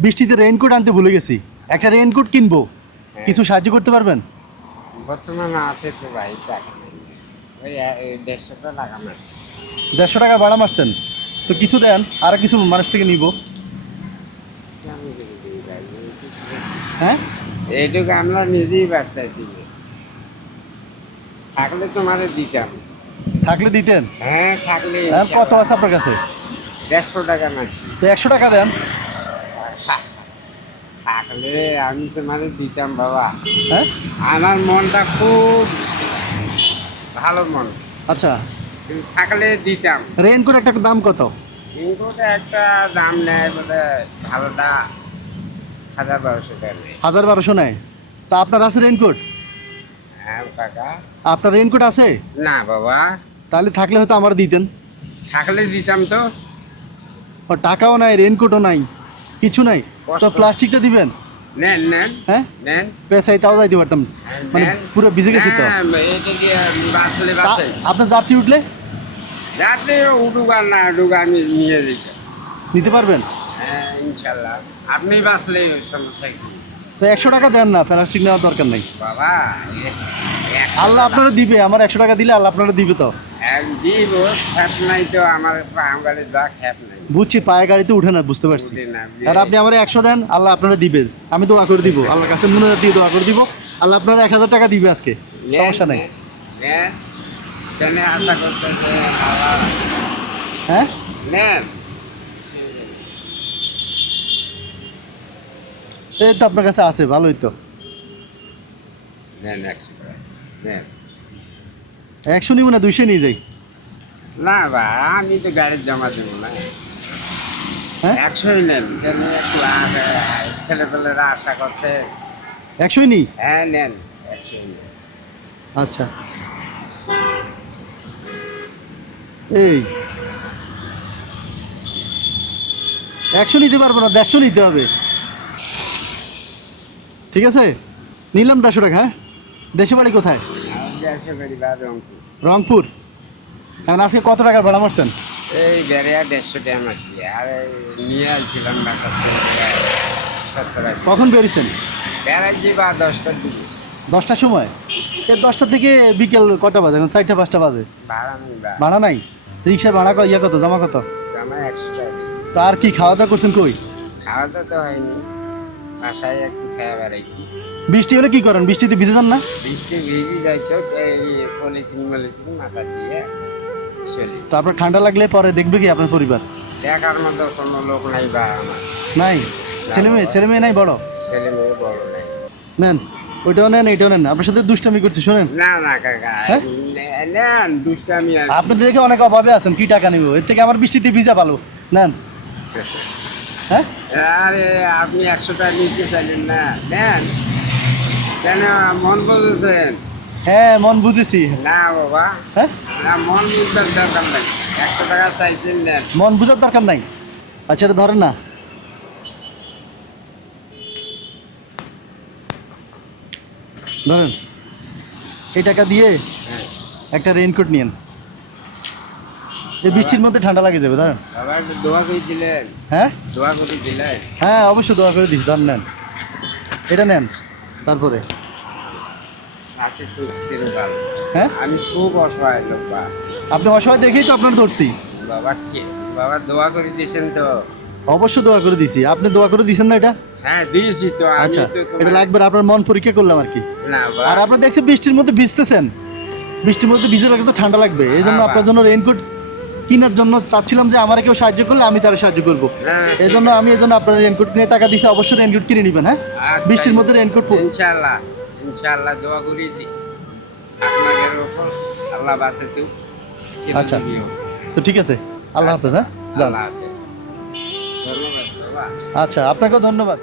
বৃষ্টিতে রেইনকোট আনতে ভুলে গেছি। একটা রেইনকোট কিনবো। কিছু সাহায্য করতে পারবেন? বর্তমানে আছে তো ভাই টাকা নেই ওই এ- এই দেড়শোটা টাকা মারছে। দেড়শো টাকা ভাড়া মারছেন? তো কিছু দেন আর কিছু মানুষ থেকে নিব। কেমন করে দিই ভাই? হ্যাঁ? এইটুকু আমরা নিজেই বাঁচতেছি। থাকলে তোমারে দিতাম। থাকলে দিতেন? হ্যাঁ থাকলে হ্যাঁ, কত আছে আপনার কাছে? দেড়শো টাকা মারছি। তো একশো টাকা দেন। থাকলে আমি তোমারে দিতাম বাবা। হ্যাঁ? আমার মনটা খুব ভালো মন। আচ্ছা। থাকলে দিতাম। রেইনকোট একটা দাম কত? তো একটা দাম নেয় বলে ভালোটা হাজার বারোশো টাকা হাজার বারোশো নেয়। তা আপনার আছে রেইনকোট হ্যাঁ কাকা। আপনার রেইনকোট আছে? না বাবা। তাহলে থাকলে হয়তো আমার দিতেন। থাকলে দিতাম তো। টাকাও নাই রেইনকোটও নাই। কিছু নাই। তো প্লাস্টিকটা দিবেন? নেন নেন। হ্যাঁ? নেন। পেশাই তাও যাইতে পারতাম। মানে পুরো ভিজে গেছি তো। হ্যাঁ, আপনার যাত্রী উঠলে? যাতে উঠুক আর না উঠুক আমি নিয়ে নিতে পারবেন? হ্যাঁ ইনশাল্লাহ। আপনি বাঁচলে সমস্যা কি? তো একশো টাকা দেন না প্লাস্টিক নেওয়ার দরকার নেই। বাবা আল্লাহ আপনারা দিবে আমার একশো টাকা দিলে আল্লাহ আপনারা দিবে তো। দিব খ্যাপ নাই তো আমার বাঙালির দা খ্যাপ নাই। বুঝছি পায়ে গাড়িতে উঠে না বুঝতে পারছি। আর আপনি আমার একশো দেন আল্লাহ আপনারা দিবেন আমি দোয়া করে দিব আল্লাহর কাছে মনে দিয়ে দোয়া করে দিব। আল্লাহ আপনারা এক হাজার টাকা দিবে আজকে সমস্যা নেই। হ্যাঁ? এই তো আপনার কাছে আছে ভালোই তো। নেন একশো টাকা। নেন একশো নিব না দুইশো নিয়ে যাই। না বা আমি তো গাড়ির জমা দেবো না। হ্যাঁ? একশোই নেন। ছেলেপেলেরা আশা করছে। একশোই নিই? হ্যাঁ নেন একশোই আচ্ছা। এই। একশো নিতে পারব না দেড়শো নিতে হবে। ঠিক আছে? নিলাম দেড়শো টাকা হ্যাঁ? দেশে বাড়ি কোথায়? রংপুর। এখন আজকে কত টাকার ভাড়া মারছেন? এই বেড়িয়া দেড়শো টাইম আছে আর নিয়ে আসছিলাম বাসা থেকে সত্তর আশি। কখন বেরিয়েছেন? বেড়াচ্ছি বা দশটার দিকে। দশটার সময়? এই দশটা থেকে বিকেল কটা বাজে? এখন চারটা পাঁচটা বাজে। ভাড়া নেই ভাড়া নাই? রিক্সার ভাড়া কত ইয়া কত জমা কত? একশো টাকা। আর কি খাওয়া দাওয়া করছেন কই? খাওয়া দাওয়া তো হয়নি। বাসায় একটু খেয়ে বেড়াইছি। বৃষ্টি হলে কি করেন? বৃষ্টিতে ভিজে যান না? বৃষ্টি ভিজি মলিথিন দিয়ে তো আপনার ঠান্ডা লাগলে পরে দেখবে কি আপনার পরিবার? দেখার মতো কোনো লোক নাই বা আমার। নাই? ছেলে মেয়ে ছেলে মেয়ে নাই বড়? ছেলে মেয়ে বড় নাই। নেন ওইটাও নেন এইটাও নেন আপনার সাথে দুষ্টামি করছি শোনেন। না না কাকা হ্যাঁ? নেন দুষ্টামি আপনি দেখে অনেক অভাবে আছেন কি টাকা নিব? এর থেকে আমার বৃষ্টিতে ভিজা ভালো। নেন। হ্যাঁ? আরে আপনি একশো টাকা নিতে চাইলেন না। নেন। কেন মন বুঝেছেন? হ্যাঁ মন বুঝেছি। না বাবা। হ্যাঁ? না মন বুঝতে দরকার নাই। একশো টাকা চাইছেন নেন মন বুঝার দরকার নাই? আচ্ছা এটা ধরেন না। ধরেন এই টাকা দিয়ে হ্যাঁ। একটা রেইনকোট নিয়েন। এই বৃষ্টির মধ্যে ঠান্ডা লাগে যাবে ধরেন। দোয়া করে দিলেন। হ্যাঁ? দোয়া করে দিলেন। হ্যাঁ অবশ্যই দোয়া করে দিচ্ছি ধরেন নেন। এটা নেন। তারপরে? আছে চিরকাল হ্যাঁ? আমি খুব অসহায় লোক বা। আপনি অসহায় দেখেই তো আপনার ধরছি। বাবা ঠিক বাবা দোয়া করে দিয়েছেন তো। অবশ্যই দোয়া করে দিছি। আপনি দোয়া করে দিছেন না এটা? হ্যাঁ দিয়েছি তো আচ্ছা এটা লাগবে আপনার মন পরীক্ষা করলাম আর কি। না আর বাবা আপনার দেখছি বৃষ্টির মধ্যে ভিজতেছেন। বৃষ্টির মধ্যে ভিজে লাগলে তো ঠান্ডা লাগবে। এই জন্য হ্যাঁ, আপনার জন্য রেইনকোট কেনার জন্য চাচ্ছিলাম যে আমার কেউ সাহায্য করলে আমি তার সাহায্য করব। হ্যাঁ, এই জন্য আমি এই জন্য আপনার রেইনকোট কিনে টাকা দিছি অবশ্যই রেইনকোট কিনে নেবেন হ্যাঁ? আচ্ছা, বৃষ্টির মধ্যে রেইনকোট পর- ইনশাআল্লাহ ইনশাআল্লাহ দোয়া করি আপনাদের উপর আল্লাহ বাঁচে তো। আচ্ছা। তো ঠিক আছে। আল্লাহ হাফেজ হ্যাঁ? আল্লাহ হাফেজ। ধন্যবাদ আচ্ছা আপনাকেও ধন্যবাদ।